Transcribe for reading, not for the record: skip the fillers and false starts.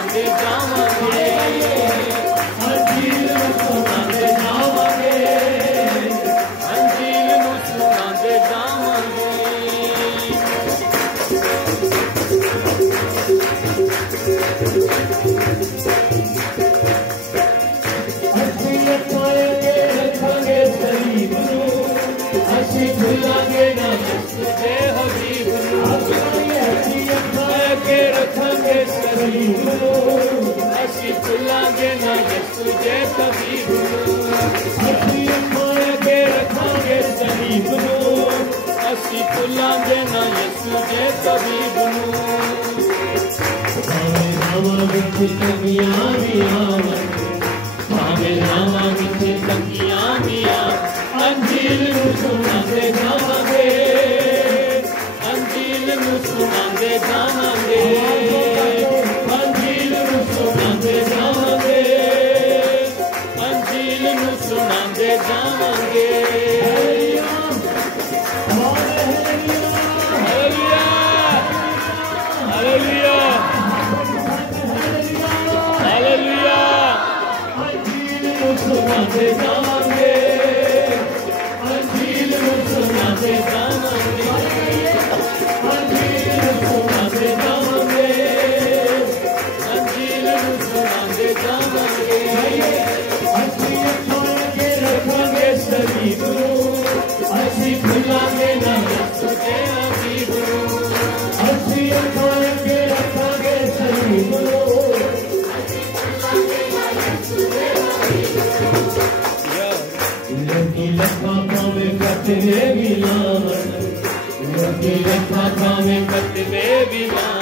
सुनाते जावांगे, अंजील नूं सुनाते जावांगे, अंजील नूं सुनाते जावांगे। असीं भुलांगे ना यीशु दे हबीब नूं, के रखांगे सलीब नूं, असीं भुलांगे ना यीशु दे हबीब नूं, असीं माया के रखांगे सलीब नूं, असीं भुलांगे ना यीशु दे हबीब नूं। भावे रावां विच तंगियां भी आवन, भावे रावां विच तंगियां भी आवन, अंजील नूं सुनाते जावांगे, अंजील नूं सुनाते जावांगे, अंजील नूं सुनाते जावांगे, अंजील नूं सुनाते जावांगे। Hallelujah, hallelujah, hallelujah. अंजील नूं सुनाते जावांगे, अंजील नूं सुनाते जावांगे, अंजील नूं सुनाते जावांगे, अंजील नूं सुनाते जावांगे। असीं के रखांगे सलीब नूं, असीं भुलांगे ना यीशु दे हबीब नूं, असीं के रखांगे सलीब नूं, असीं भुलांगे ना यीशु दे हबीब नूं। लखा पावे कटवे भी लावन, लखा पावे कटवे भी लावन।